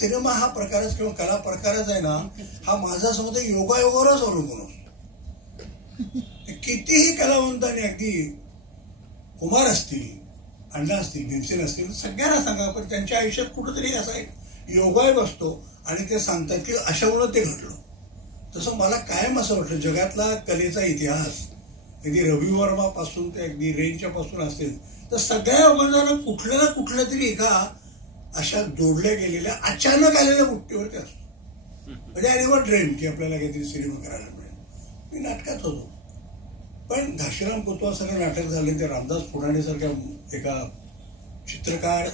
Cinema हा प्रकारच किंवा कला प्रकारच आहे ना, हा माझा समजा योगायोगावरच अवलंबून असतो. कितीही कलावंतांनी, अगदी कुमार असतील, अण्णा असतील, भीमसेन असतील, सगळ्यांना सांगा, पण त्यांच्या आयुष्यात कुठेतरी असा एक योगायोग असतो आणि ते सांगतात की अशामुळं ते घडलं. तसं मला कायम असं वाटलं, जगातला कलेचा इतिहास अगदी रवी वर्मा पासून ते अगदी रेंजच्या पासून असेल तर सगळ्या योगांना कुठल्या ना कुठल्या तरी एका अशा जोडल्या गेलेल्या अचानक आलेल्या गोष्टीवरती असतो. म्हणजे आय नेव्हर ड्रीम की आपल्याला काहीतरी सिनेमा करायला मिळेल. मी नाटकात होतो, पण घाशीराम कोतवाल सारखं नाटक झालं, ते रामदास फुटाणे सारख्या एका चित्रकार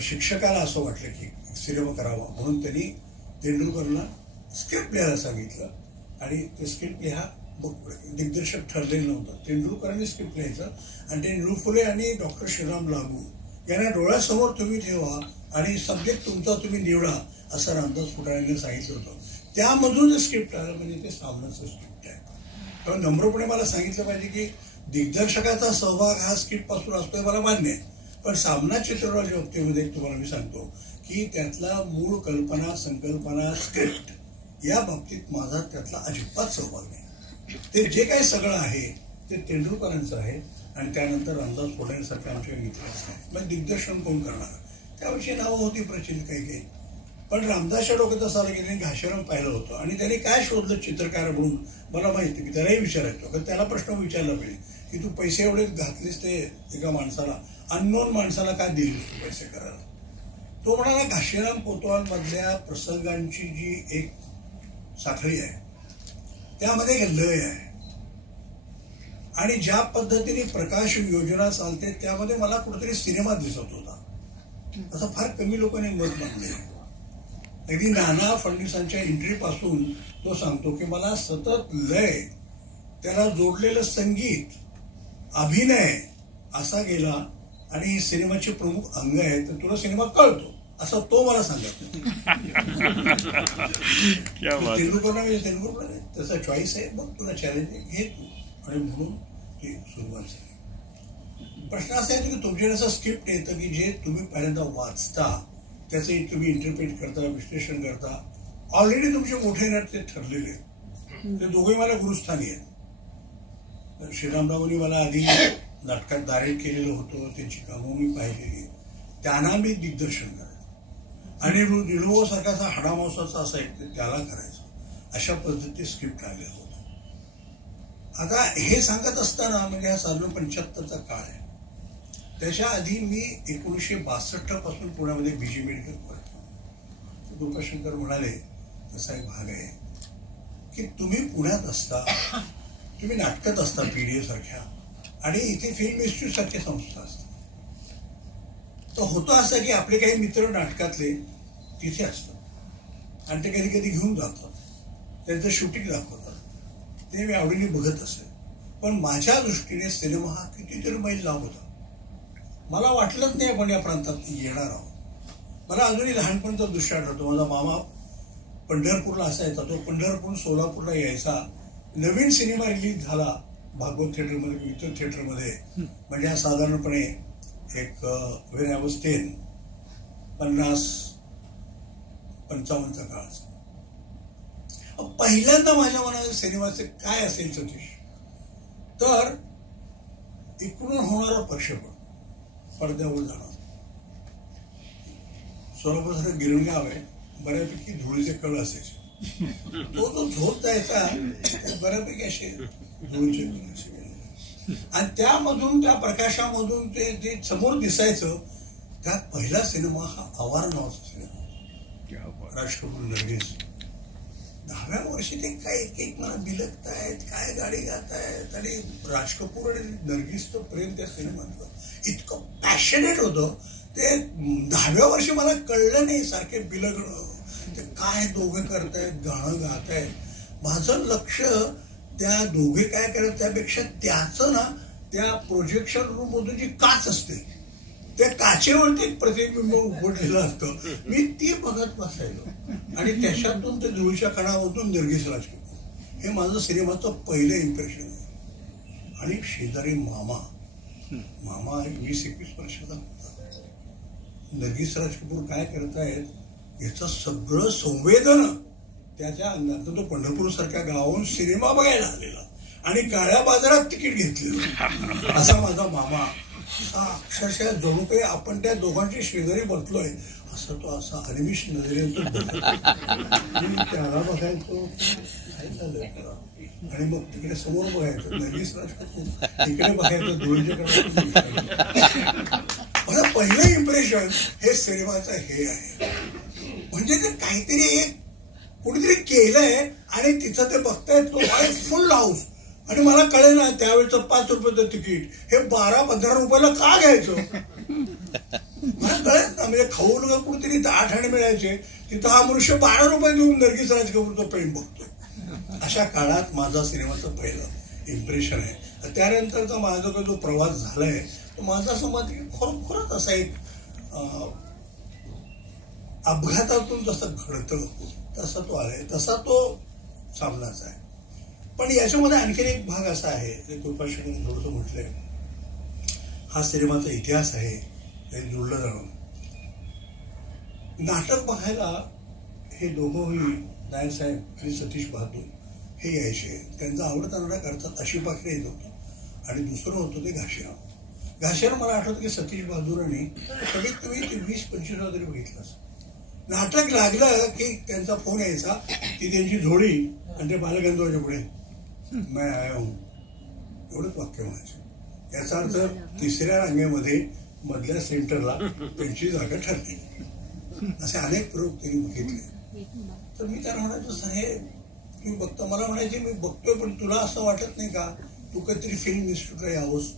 शिक्षकाला असं वाटलं की सिनेमा करावा, म्हणून त्यांनी तेंडुलकरला स्क्रिप्ट लिहायला सांगितलं आणि ते स्क्रिप्ट लिहा. मग दिग्दर्शक ठरलेलं नव्हतं, तेंडुलकरांनी स्क्रिप्ट लिहायचं आणि ते निळू फुले आणि डॉक्टर श्रीराम लागू यांना डोळ्यासमोर तुम्ही ठेवा आणि सब्जेक्ट तुमचा तुम्ही निवडा, असं रामदास फुटाण्यांनी सांगितलं होतं. त्यामधून जे स्क्रिप्ट आलं म्हणजे ते सामनाचं स्क्रिप्ट आहे. तेव्हा नम्रपणे मला सांगितलं पाहिजे की दिग्दर्शकाचा सहभाग हा स्क्रिप्ट पासून असतोय, मला मान्य आहे, पण सामना चित्रपटाच्या बाबतीमध्ये तुम्हाला मी सांगतो की त्यातला मूळ कल्पना, संकल्पना, स्क्रिप्ट या बाबतीत माझा त्यातला अजिबात सहभाग नाही. ते जे काही सगळं आहे ते तेंडुलकरांचं आहे आणि त्यानंतर रामदास फुटाण्यांसारखे आमच्या इतिहास आहे. मग दिग्दर्शन कोण करणार, त्याविषयी नावं होती प्रचलित काही काही, पण रामदासच्या डोक्यात असं आलं की त्यांनी घाशीराम पाहिलं होतं आणि त्यांनी काय शोधलं चित्रकार म्हणून मला माहिती, की त्यालाही विचारायचो, कारण त्याला प्रश्न विचारला पाहिजे की तू पैसे एवढे घातलेस ते एका माणसाला, अननोन माणसाला काय दिले तू पैसे करायला. तो म्हणाला घाशीराम कोतवाल मधल्या प्रसंगांची जी एक साखळी आहे त्यामध्ये एक लय आहे आणि ज्या पद्धतीने प्रकाश योजना चालते त्यामध्ये मला कुठेतरी सिनेमा दिसत होता. असं फार कमी लोकांनी मत मानले. अगदी नाना फडणवीसांच्या एंट्री पासून तो सांगतो की मला सतत लय, त्याला जोडलेलं संगीत, अभिनय असा गेला आणि ही सिनेमाचे प्रमुख अंग आहे, तर तुला सिनेमा कळतो असं तो मला सांगत. तेंडुलकर त्याचा चॉईस आहे, मग तुला चॅलेंज घे तू, आणि म्हणून ती सुरुवात झाली. प्रश्न असा आहे की तुमच्याकडे असं स्क्रिप्ट येतं की जे तुम्ही पहिल्यांदा वाचता, त्याचे तुम्ही इंटरप्रेट करता, विश्लेषण करता, ऑलरेडी तुमचे मोठे नट ते ठरलेले आहेत. ते दोघे मला गुरुस्थानी आहेत. श्रीरामरावनी मला आधी नाटकात डायरेक्ट केलेलं होतं, त्यांची कामं मी पाहिलेली, त्यांना मी दिग्दर्शन करायचं आणि निळूभाऊ सारखा हाडामावसाचा असा एक त्याला करायचं, अशा पद्धतीने स्क्रिप्ट आलेलं होतं. आता हे सांगत असताना म्हणजे हा साधारण 75चा काळ आहे. त्याच्या आधी मी 1962 पासून पुण्यामध्ये बीजी मेडिकल करतो. कृपाशंकर म्हणाले तसा एक भाग आहे की तुम्ही पुण्यात असता, तुम्ही नाटकात असता PDA सारख्या, आणि इथे फिल्म इन्स्टिट्यूट सारख्या संस्था असतात. तर होतं असं की आपले काही मित्र नाटकातले तिथे असतात आणि ते कधी कधी घेऊन जातात, त्यांचं शूटिंग दाखवतात, ते मी आवडीने बघत असेल. पण माझ्या दृष्टीने सिनेमा हा कितीतरी मैल लांब होता. मला वाटलंच नाही आपण या प्रांतात येणार आहोत. मला अजूनही लहानपणचा दृश्य आठवतो. माझा मामा पंढरपूरला असायचा, तो पंढरपूर सोलापूरला यायचा. नवीन सिनेमा रिलीज झाला भागवत थिएटरमध्ये, इतर थिएटरमध्ये, म्हणजे हा साधारणपणे एक वेन आय वॉज 10, 50-55चा काळ. पहिल्यांदा माझ्या मनात सिनेमाचे काय असेल सतीश, तर इकडून होणारा प्रक्षेपण पडद्यावर जाणार. सोलापूरसारखं गिरणगाव आहे, बऱ्यापैकी धुळीचे कळ असायचे, तो जो झोप जायचा बऱ्यापैकी असे धुळीचे कळ असे, आणि त्यामधून, त्या प्रकाशामधून ते जे समोर दिसायचं, त्यात पहिला सिनेमा हा आवार नावाचा सिनेमा, राज कपूर नर्गिस. 10व्या वर्षी ते काय एक एक मला बिलकतायत, काय गाडी गातायत, आणि राज कपूर आणि नर्गिसचं प्रेम त्या सिनेमातलं इतकं पॅशनेट होतं. ते 10व्या वर्षी मला कळलं नाही, सारखे बिलगणं, ते काय दोघे करतायत, गाणं गातायत. माझं लक्ष त्या दोघे काय करत त्यापेक्षा त्याचं ना, त्या प्रोजेक्शन रूम मधून जी काच असते त्या काचेवरती एक प्रतिबिंब उघडलेलं असतं, मी ती बघत बसायलो, आणि त्याच्यातून ते धुळीच्या कणामधून नर्गिस राज कपूर, हे माझं सिनेमाचं पहिलं इम्प्रेशन आहे. आणि शेजारी मामा 20-21 वर्षाचा होता. नर्गिस राज कपूर काय करतायत याचं सगळं संवेदन त्याच्या अंगात. तो पंढरपूर सारख्या गावाहून सिनेमा बघायला आलेला आणि काळ्या बाजारात तिकीट घेतलेलं असा माझा मामा. अक्षरशः जणू काही आपण त्या दोघांची शेजारी बसलोय असं तो असा अनिमिष नजरेतून त्याला बघायचो काय झालंय आणि मग तिकडे समोर बघायचं नर्गिस राजपूत, इकडे बघायचं धुळीच्या. माझं पहिलं इम्प्रेशन हे सिनेमाचं हे आहे, म्हणजे ते काहीतरी एक कुणीतरी केलंय आणि तिथं ते बघतायत तो फुल हाऊस. आणि मला कळेल ना त्यावेळेचं 5 रुपयाचं तिकीट हे 12-15 रुपयाला का घ्यायचं मला कळेल ना. म्हणजे खाऊन कुठेतरी 8 आणे मिळायचे, तिथं हा मनुष्य 12 रुपये देऊन नर्गिस राज कपूरचं प्रेम बघतोय. अशा काळात माझा सिनेमाचं पहिलं इम्प्रेशन आहे. त्यानंतरचा माझा जो प्रवास झालाय तो माझा असं मत खरोखरच असा एक अपघातातून जसं घडतं तसा तो आलाय, तसा तो सामनाचा आहे. पण याच्यामध्ये आणखीन एक भाग असा आहे, ते कृपाशीने थोडंसं म्हटलंय, हा सिनेमाचा इतिहास आहे हे जुळलं जाणं. नाटक बघायला हे दोघंही नायर साहेब आणि सतीश बहादूर हे यायचे. त्यांचा आवडता नाटक अर्थात अशी पाखरे येत होतं आणि दुसरं होतं ते घाशीराम. घाशीराम मला आठवतं की सतीश बहादूरांनी कमीत कमी ते 20-25 वेळा तरी बघितलं असं. नाटक लागलं की त्यांचा फोन यायचा, ती त्यांची झोळी आणि ते बालगंधर्वाच्या पुढे मैं आया हूं एवढंच वाक्य म्हणायचं. याचा अर्थ 3ऱ्या रांगेमध्ये मधल्या सेंटरला त्यांची जागा ठरली. असे अनेक प्रयोग त्यांनी बघितले. तर मी त्यांना म्हणायचो साहेब तुम्ही बघता, मला म्हणायचे मी बघतोय पण तुला असं वाटत नाही का तू काहीतरी फिल्म इन्स्टिट्यूटला यावंस.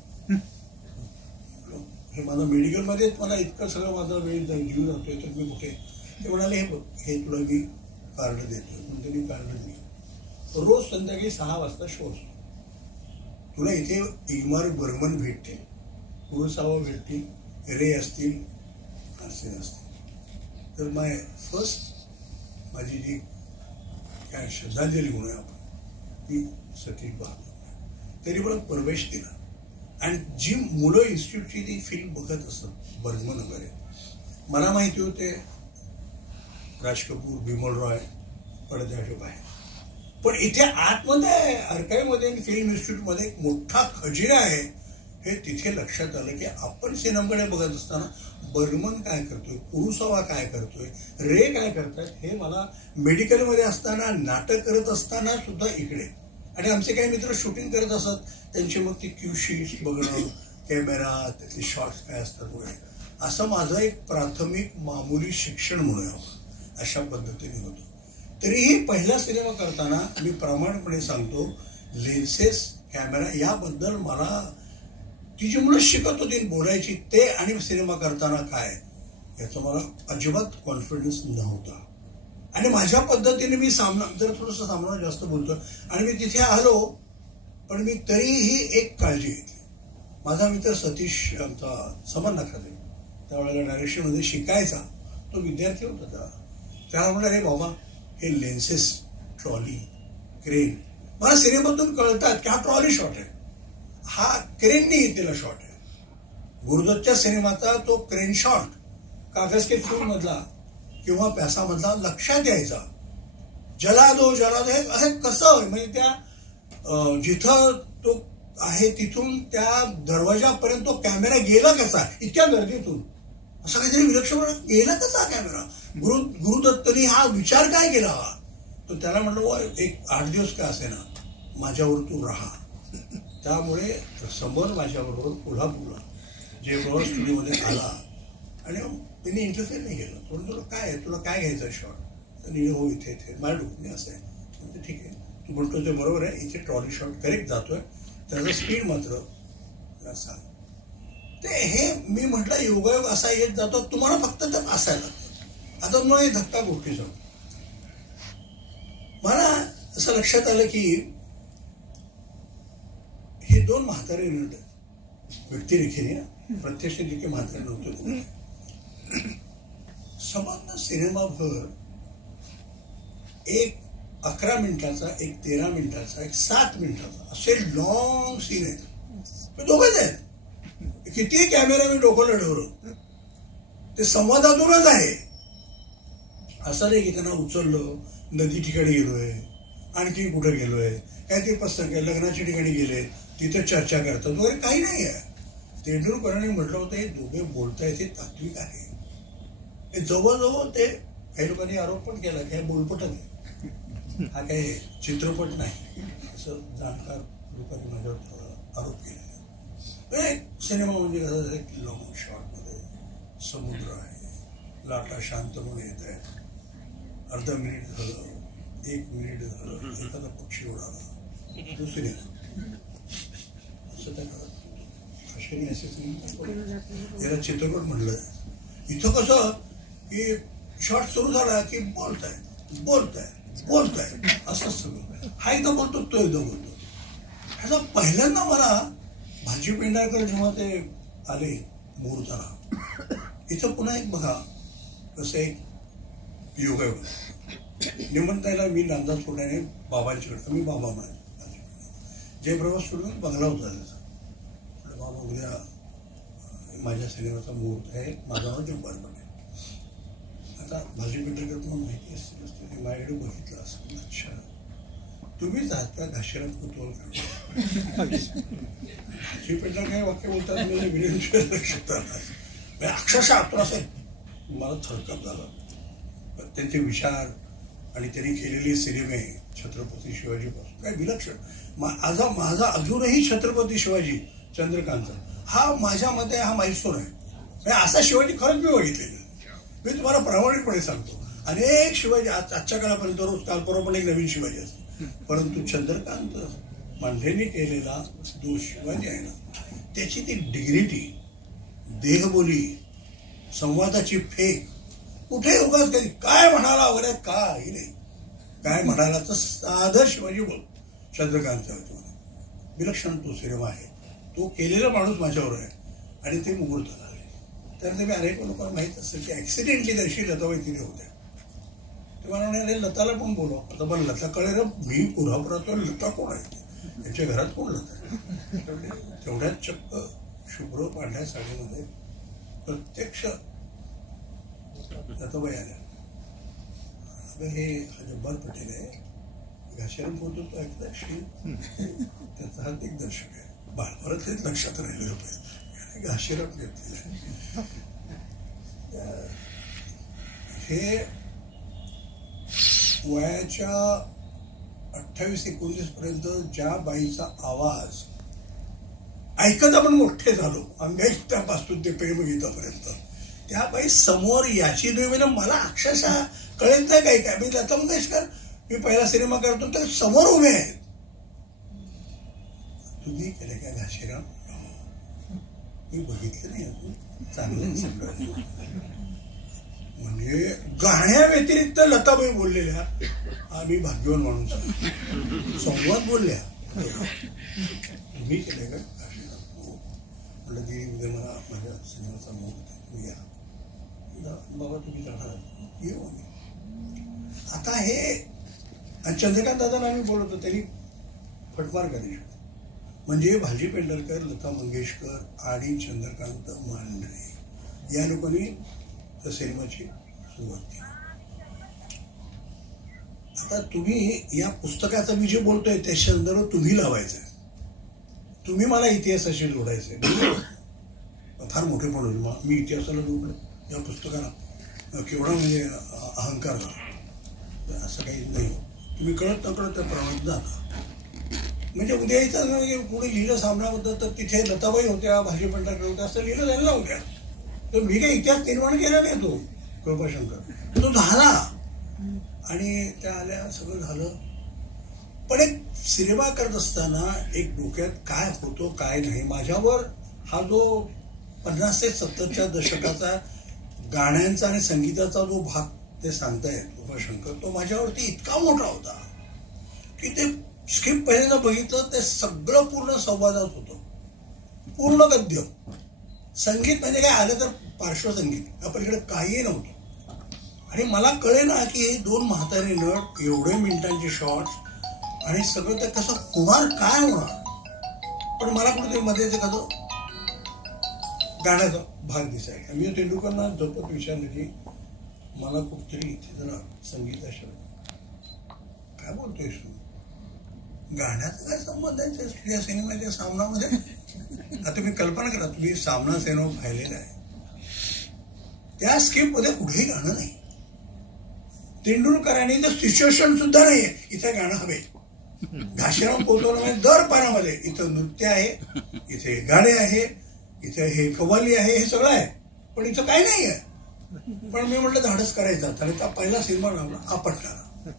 हे माझं मेडिकलमध्ये मला इतकं सगळं माझा वेळ जीव जातोय तर मी कुठे. ते म्हणाले हे बघ हे तुला मी कार्ड देतो म्हणून त्यांनी कार्ड दिलं. रोज संध्याकाळी 6 वाजता शो असतो. तुला इथे इगमार बर्मन भेटते, कुरोसावा भेटतील, रे असतील, असे असतील. तर माझी जी काय श्रद्धांजली म्हणूया आपण ती सतीश बहादूर. त्यांनी मला प्रवेश दिला आणि जी मुलं इन्स्टिट्यूटची ती फिल्म बघत असत बर्मन वगैरे, मला माहिती होते राज कपूर, बिमल रॉय पडद्याच्या बाहेर. पण इथे आतमध्ये अर्काईव्हमध्ये फिल्म इन्स्टिट्यूटमध्ये एक मोठा खजिना आहे हे तिथे लक्षात आलं की आपण सिनेमाकडे बघत असताना बर्मन काय करतोय, कुरोसावा काय करतोय, रे काय करतायत हे मला मेडिकलमध्ये असताना नाटक करत असताना सुद्धा इकडे. आणि आमचे काही मित्र शूटिंग करत असत त्यांची मग ती क्यू शीट्स बघणं, कॅमेरा, त्यातले शॉट्स काय असतात वगैरे, असं माझं एक प्राथमिक मामुली शिक्षण म्हणूया अशा पद्धतीने होतं. तरीही पहिला सिनेमा करताना मी प्रामाणिकपणे सांगतो लेन्सेस, कॅमेरा याबद्दल मला ती जी मुलं शिकत होती बोलायची ते आणि सिनेमा करताना काय याचा मला अजिबात कॉन्फिडन्स नव्हता. आणि माझ्या पद्धतीने मी जर थोडंसं सामना जास्त बोलतो आणि मी तिथे आलो पण मी तरीही एक काळजी घेतली. माझा मित्र सतीश आमचा समन नाखाते त्यावेळेला डायरेक्शनमध्ये शिकायचा, तो विद्यार्थी होता. त्याला म्हणलं हे बाबा हे लेन्सेस, ट्रॉली, क्रेन मला सिनेमातून कळतात की हा ट्रॉली शॉट आहे, हा क्रेनने घेतलेला शॉट आहे. गुरुदत्तच्या सिनेमाचा तो क्रेन शॉट कागज के फूल मधला किंवा प्यासामधला लक्षात यायचा. जलादो हे कसं म्हणजे त्या जिथं तो आहे तिथून त्या दरवाजापर्यंत तो कॅमेरा गेला कसा इतक्या गर्दीतून, असं काहीतरी विलक्षण गेला कसा कॅमेरा. गुरुदत्तनी हा विचार काय केला. तर त्याला म्हणलं एक 8 दिवस काय असे ना माझ्यावर तू राहा. त्यामुळे समोर माझ्याबरोबर कोल्हापूरला जे बरोबर स्टुडिओमध्ये आला आणि त्यांनी इंटरफेअर नाही केलं. थोडं काय आहे तुला काय घ्यायचं शॉट, तर हो इथे माझ्या डोकणे असं आहे. म्हणजे ठीक आहे तू म्हणतो ते बरोबर आहे, इथे ट्रॉली शॉट करेक्ट जातोय, त्याचा स्पीड मात्र सांग. ते हे मी म्हटलं योगायोग असा येत जातो तुम्हाला फक्त त्यात असायला लागतं. आता मग हे धक्का गोष्टी जाऊ मला असं लक्षात आलं की हे 2 म्हातारे व्यक्तिरेखेने प्रत्यक्ष जिथे म्हातारे नव्हते समान सिनेमाभर एक 11 मिनिटाचा, एक 13 मिनिटाचा, एक 7 मिनिटाचा असे लॉंग सीन आहेत. दोघेच आहेत. किती कॅमेरा मी डोकं लढवलं ते संवादातूनच आहे. असं नाही की त्यांना उचललं नदी ठिकाणी गेलोय, आणखी कुठं गेलोय, काय ते प्रसंग लग्नाच्या ठिकाणी गेले तिथे चर्चा करतात वगैरे, काही नाही आहे. तेंडुलकरांनी म्हटलं होतं हे दोघे बोलताय ते तात्विक आहे. हे जवळजवळ ते काही लोकांनी आरोप पण केला की हे बोलपट आहे, हा काही चित्रपट नाही, असं जाणकार लोकांनी माझ्यावर आरोप केला. सिनेमा म्हणजे कसं एक लॉंग शॉटमध्ये समुद्र आहे, लाटा शांतपणे येत आहेत, अर्धा मिनिट झालं, 1 मिनिट झालं, एखादा पक्षी उडाला, दुसरी असं त्या अशाने असे याला चित्रपट म्हणलं. इथं कसं की शॉट सुरू झाला की बोलताय असं सगळं, हा एकदा बोलतो तो एकदा बोलतो. ह्याचा पहिल्यांदा मला भाजी पेंढारकर जेव्हा ते आले मुहूर्ताला, इथं पुन्हा एक बघा कसं एक योग आहे. निमंत्रणला मी नांदा सोडण्याने बाबांच्याकडे, मी बाबा म्हणाले, जयप्रभा सोडून बंगला होता त्याचा. बाबा उद्या माझ्या सिनेमाचा मुहूर्त आहे, माझा नाव जब्बार पण आहे. आता भाजी पेंढारकर तुम्हाला माहिती असते, माझ्याकडे बघितलं असं, अच्छा तुम्हीच आहात का घाशीराम कुतूहल करतो. भाजी पेंढारकर काय वाक्य बोलतात मी अक्षरशः आतून असं मला थरकाप झाला. त्यांचे विचार आणि त्यांनी केलेले सिनेमे छत्रपती शिवाजीपासून काय विलक्षण. माझा अजूनही छत्रपती शिवाजी चंद्रकांत हा माझ्या मते हा माइलस्टोन आहे. असा शिवाजी खरंच मी बघितलेला. मी तुम्हाला प्रामाणिकपणे सांगतो, अनेक शिवाजी आजच्या काळापर्यंत रोज काल परवा पण एक नवीन शिवाजी असतो, परंतु चंद्रकांत मांढरेंनी केलेला जो शिवाजी आहे ना, त्याची ती डिग्निटी, देहबोली, संवादाची फेक, कुठे उगाच कधी काय म्हणाला वगैरे काही नाही, काय म्हणाला तर साधं शिवाजी बोल. चंद्रकांत विलक्षण तो सिनेमा आहे, तो केलेला माणूस माझ्यावर आहे. आणि ते मुहूर्त झाले तर तुम्ही अनेक लोकांना माहीत असेल की ऍक्सिडेंटली दर्शी लताबाई तिथे होत्या. ते मला म्हणाले लताला पण बोलवा. आता पण लता कळेल मी कोल्हापुरात, लता कोण आहे, त्यांच्या घरात कोण लता. तेवढ्याच चक्क शुभ्र पांढऱ्या साडीमध्ये प्रत्यक्ष लताबाई आल्या. अगं हे जब्बार पटेल आहे, घाशीराम फोटो तो ऐकला त्याचा हा दिग्दर्शक आहे. बालपणात तेच लक्षात राहिलेलं पाहिजे, घाशीराम घेतलेलं. हे वयाच्या 28-29 पर्यंत ज्या बाईचा आवाज ऐकत आपण मोठे झालो, अंगाईपासून ते प्रेमगीतापर्यंत, त्या बाई समोर याची देवीनं मला अक्षरशः कळत नाही काही काय. मी लता मंगेशकर मी पहिला सिनेमा करतो तर समोर उभे आहेत. तुम्ही केलं का घाशीराम? मी बघितलं नाही अजून, चांगलं. म्हणजे गाण्या व्यतिरिक्त लताबाई बोललेल्या, आम्ही भाग्यवान माणूस संवाद बोलल्या. तुम्ही केलंय का घाशीराम? म्हटलं की उद्या मला माझ्या सिनेमाचा मुहूर्त आहे, तुम्ही या. बाबा तुम्ही जाणार? येऊ आम्ही. आता हे चंद्रकांत दादांना आम्ही बोलतो, त्यांनी फटमार करायची. म्हणजे भाजी पेंढारकर, लता मंगेशकर आणि चंद्रकांत मांढरे या लोकांनी त्या सिनेमाची सुरुवात केली. आता तुम्ही या पुस्तकाचं मी जे बोलतोय त्या संदर्भ तुम्ही लावायचं आहे, तुम्ही मला इतिहासाशी जोडायचंय. फार मोठे पण होईल मी इतिहासाला जोडलं या पुस्तकाला, केवढा म्हणजे अहंकार झाला. असं काही नाही, तुम्ही कळत नकळत त्या प्रमाणात जाता. म्हणजे उद्या यायचं कोणी लिहिलं सामनाबद्दल तर तिथे लताबाई होत्या, भाजी पेंढारकर होत्या असं लिहिलं जायला उद्या. तर मी काही इतिहास निर्माण केला नाही, तो कृपाशंकर तो झाला आणि त्या आल्या, सगळं झालं. पण एक सिनेमा करत असताना एक डोक्यात काय होतो काय नाही. माझ्यावर हा जो 50 ते 70च्या दशकाचा गाण्यांचा आणि संगीताचा जो भाग ते सांगतायत कृपाशंकर, तो माझ्यावरती इतका मोठा होता की ते स्क्रिप्ट पहिल्यांदा बघितलं ते सगळं पूर्ण संवादात होतं, पूर्ण गद्य. संगीत म्हणजे काय आलं तर पार्श्वसंगीत, आपल्याकडे काही नव्हतं. आणि मला कळे ना की हे 2 म्हातारे नट, एवढे मिनिटांचे शॉर्ट्स आणि सगळं ते कसं होणार, काय होणार. पण मला कुठेतरी मध्येच एखादं गाण्याचा भाग दिसायचा. मी तेंडुलकरांना जपत विचारलं की मला कुठतरी इथे जरा संगीताशिवाय काय बोलतोयस तू, गाण्याचा काय संबंध आहे या सिनेमाच्या सामनामध्ये? आता तुम्ही कल्पना करा, तुम्ही सामना सिनेमा पाहिलेला आहे, त्या स्क्रिप्ट मध्ये कुठेही गाणं नाही. तेंडुलकरांनी तर सिच्युएशन सुद्धा नाहीये इथे गाणं हवे. घाशीराम कोतवाल दर पानामध्ये इथं नृत्य आहे, इथे गाणे आहे, इथे हे कव्वाली आहे, हे सगळं आहे, पण इथं काही नाही आहे. पण मी म्हटलं धाडस करायचा, तर त्या पहिला सिनेमा लावला आपटणारा,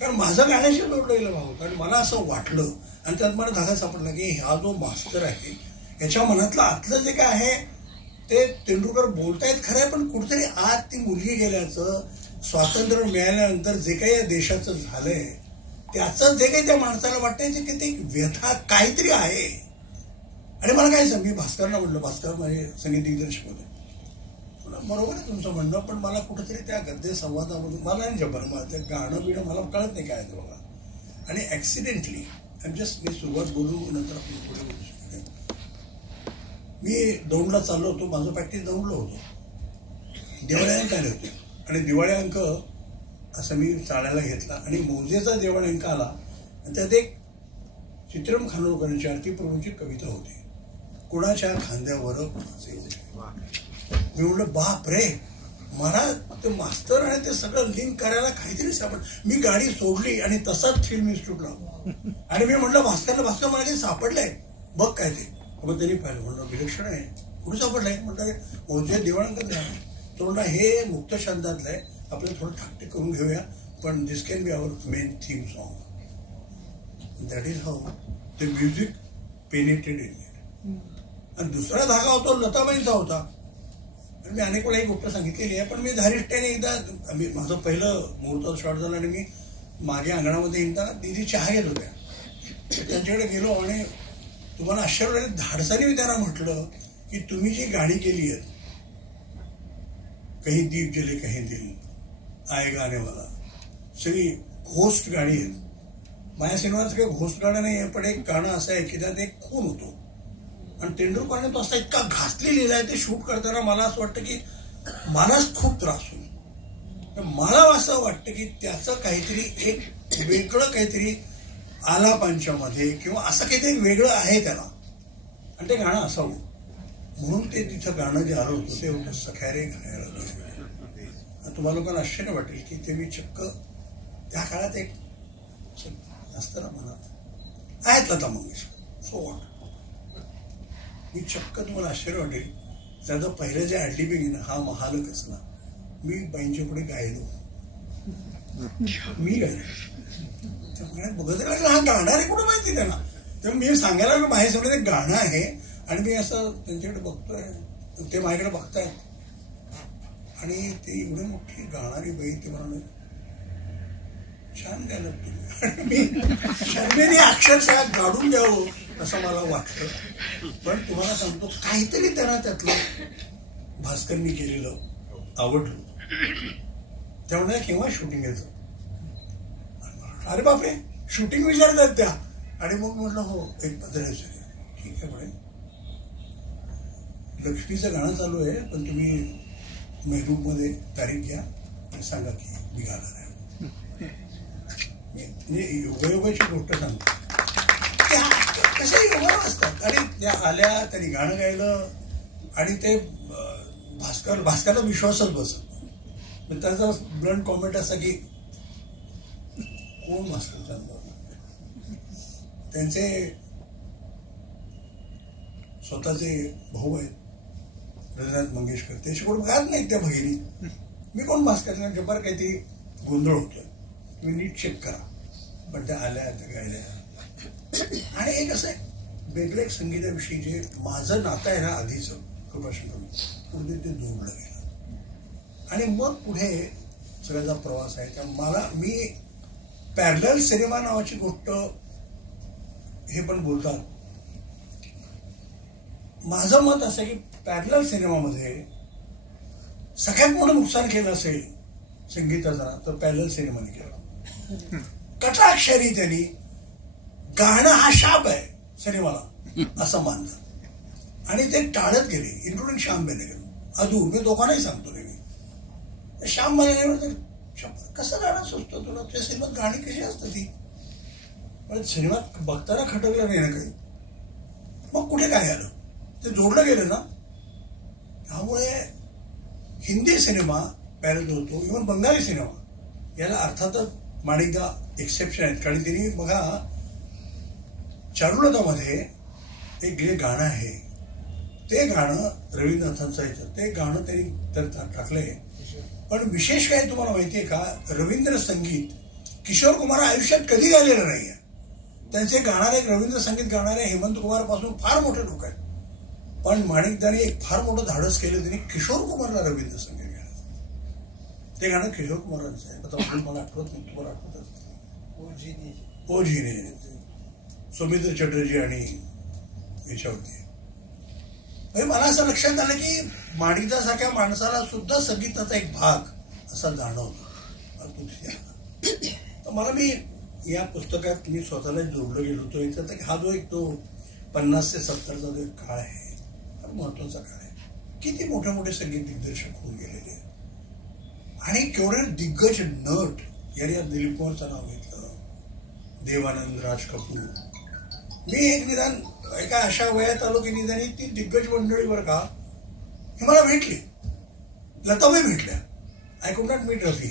कारण माझं गाण्याशी जोडलेलं भाऊ. आणि मला असं वाटलं आणि त्यात मला धागा सापडला की हा जो मास्तर आहे याच्या मनातलं आतलं जे काय आहे ते तेंडुलकर बोलतायत खरं आहे, पण कुठेतरी आत ती मुलगी गेल्याचं, स्वातंत्र्य मिळाल्यानंतर जे काही या देशाचं झालंय त्याचं जे काही त्या माणसाला वाटतंय की ते व्यथा काहीतरी आहे. आणि मला काय सांग, मी भास्करला म्हटलं, भास्कर माझे संगीत दिग्दर्शक होते, बरोबर आहे तुमचं म्हणणं, पण मला कुठेतरी त्या गद्य संवादामधून मला नाही जबर, मला ते गाणं बिणं मला कळत नाही काय ते बघा. आणि ऍक्सिडेंटली मी सुरुवात बोलू नंतर आपण पुढे बोलू शकतो. मी दौंडला चाललो होतो, माझं प्रॅक्टिस दौंडलो होतो, दिवाळी अंक आले होते आणि दिवाळी अंक असं मी चालायला घेतला आणि मौजेचा दिवाळी अंक आला आणि त्यात एक चित्रम खानोलकरांची आरतीप्रभूंची कविता होती, कुणाच्या खांद्यावर कुणाचे. मी म्हटलं बाप रे, मला ते मास्तर आणि ते सगळं लिंक करायला काहीतरी सापड. मी गाडी सोडली आणि तसाच फिल्म इन्स्टिट्यूटला आणि मी म्हटलं भास्कर मला काही सापडलंय बघ काय ते. मग त्यांनी पाहिलं, म्हणलं विलक्षण आहे, कुठे सापडलंय? म्हटलं मौजे दिवाळंक तो म्हणला हे मुक्त छंदातलं आहे, आपल्याला थोडं ठाकटे करून घेऊया, पण this can be our main theme song. That is how the music penetrated in it. आणि दुसरा धागा होतो लताबाईंचा होता. मी अनेक वेळा ही गोष्ट सांगितलेली आहे, पण मी धारिष्ट्याने एकदा माझं पहिलं मुहूर्त शॉट झालं आणि मी मागे अंगणामध्ये येताना दिदी चहा घेत होत्या, त्यांच्याकडे गेलो आणि तुम्हाला आश्चर्य धाडसाने मी त्यांना म्हटलं की तुम्ही जी गाणी केली आहेत, कहीं दीप जले कहीं दिल, आए गाणे वाला, सगळी घोस्ट गाणी आहेत. माझ्या सिनेमाचं काही घोस्ट गाणं नाही आहे, पण एक गाणं असं आहे की त्यात एक खून होतो आणि तेंडुलकरने तो असा इतका घासली लिहिलाय ते शूट करताना मला असं वाटतं की मलाच खूप त्रास होईल. मला असं वाटतं की त्याचं काहीतरी एक वेगळं काहीतरी आलापांच्यामध्ये किंवा असं काहीतरी वेगळं आहे त्याला आणि ते गाणं असावं म्हणून ते तिथं गाणं जे आलं होतं ते होतं सख्यारे घायला. तुम्हाला लोकांना आश्चर्य वाटेल की ते मी चक्क त्या काळात एक असतं ना मनात आहेत लता मंगेशकर, सो वॉट, मी चक्क तुम्हाला आश्चर्य वाटेल त्याचं पहिलं जे ॲडलिबिंग ना, हा महाल कसला, मी बाईंच्या पुढे गायलो, मी गायलो. त्यामुळे बघत राहिलं हा गाणारे कुठं माहिती त्यांना. तर मी सांगायला माझ्यासमोर ते गाणं आहे आणि मी असं त्यांच्याकडे बघतोय, ते माझ्याकडे बघतायत आणि ते एवढी मोठी गाणारी बाई ते म्हणाले छान द्यायला तुम्ही. मी शर्मेने अक्षरशः गाडून द्यावं असं मला वाटतं. पण तुम्हाला सांगतो काहीतरी त्यांना त्यातलं भास्करनी केलेलं आवडलं. त्यामुळे केव्हा शूटिंग यायचं, अरे बापरे शूटिंग विचारतात त्या. आणि मग म्हटलं हो एक पत्राचं ठीक आहे म्हणे, लक्ष्मीचं गाणं चालू आहे पण तुम्ही मेहबूबमध्ये तारीख घ्या आणि सांगा की मी गाणार आहे. म्हणजे योगायोगाची गोष्ट सांगतो, त्या कशाही योगायोग असतात. आणि त्या आल्या, त्यांनी गाणं गायलं आणि ते भास्करला विश्वासच बसत. मग त्याचा ब्लंट कॉमेंट असा की कोण भास्कर चाललं, त्यांचे स्वतःचे भाऊ आहेत रजनाथ मंगेशकर, ते शिकवून गात नाहीत त्या भगिनी. मी कोण भास्कर जबर काहीतरी गोंधळ होतोय, तुम्ही नीट चेक करा. पण त्या आल्या, त्या गायल्या. आणि एक असं आहे वेगळं एक संगीताविषयी जे माझं नातं आहे ना आधीचं कृपाशंकर, पुढे ते जोडलं गेलं आणि मग पुढे सगळ्याचा प्रवास आहे. त्या मला मी पॅरलल सिनेमा नावाची गोष्ट हे पण बोलतात. माझं मत असं की पॅरलल सिनेमामध्ये सगळ्यात मोठं नुकसान केलं असेल संगीताचा तर पॅरलल सिनेमाने केलं. कटाक्षरी त्यांनी गाणं हा शाप आहे सिनेमाला असं मानलं आणि ते टाळत गेले, इन्क्लुडिंग श्याम बेनेगल, अधूर. मी दोघांनाही सांगतो रे, मी श्याम मला कसं गाणं सुचतं तुला, त्या सिनेमात गाणी कशी असतात ती, पण सिनेमात बघताना खटकलं नाही ना काही, मग कुठे काय आलं ते जोडलं गेलं ना. त्यामुळे हिंदी सिनेमा पॅरल होतो, इव्हन बंगाली सिनेमा याला अर्थातच माणिकदा एक्सेप्शन आहेत. कारण तिने बघा चारुलतामध्ये एक जे गाणं आहे ते गाणं रवींद्रनाथांचं आहे, ते गाणं त्यांनी तर टाकलंय. पण विशेष काय तुम्हाला माहितीये का, रवींद्र संगीत किशोर कुमार आयुष्यात कधी गायलेलं नाहीये. त्यांचे गाणारे रवींद्र संगीत गाणारे हेमंत कुमार पासून फार मोठे लोक आहेत, पण माणिकदानी एक फार मोठं धाडस केलं, त्यांनी किशोर कुमारला रवींद्र संगीत गायलं. ते गाणं किशोर कुमारांचं आहे. आता मला आठवत नाही, तुम्हाला आठवत असेल. ओझीने सौमित्र चटर्जी आणि याच्यावरती. मला असं लक्षात आलं की माणिकदासारख्या माणसाला सुद्धा संगीताचा एक भाग असा जाणवतो. तर मला मी या पुस्तकात मी स्वतःला जोडलं गेलो होतो. याच्यात हा जो एक तो 50 ते 70चा जो एक काळ आहे, हा महत्वाचा काळ आहे. किती मोठे मोठे संगीत दिग्दर्शक होऊन गेलेले आणि केवढे दिग्गज नट. याने दिलीप कुमारचं नाव घेतलं, देवानंद, राज कपूर. मी एक निदान एका अशा वयात आलो की निदानी ती दिग्गज मंडळी बरं का ही मला भेटली, लताबाई भेटल्या, I could not meet Rafi,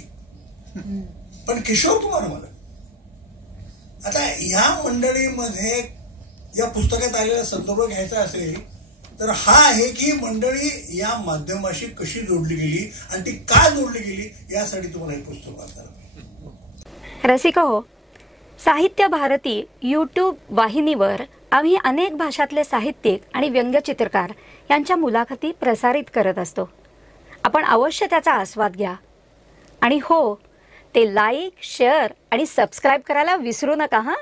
पण किशोर कुमार मला. आता या मंडळीमध्ये या पुस्तकात आलेला संदर्भ घ्यायचा असेल तर हा आहे की मंडळी या माध्यमाशी कशी जोडली गेली आणि ती का जोडली गेली, यासाठी तुम्हाला हे पुस्तक वाचायला पाहिजे. रसिका हो, साहित्य भारती यूट्यूब वाहिनीवर आम्ही अनेक भाषातले साहित्यिक आणि व्यंगचित्रकार यांच्या मुलाखती प्रसारित करत असतो. आपण अवश्य त्याचा आस्वाद घ्या आणि हो, ते लाईक, शेअर आणि सबस्क्राईब करायला विसरू नका हां.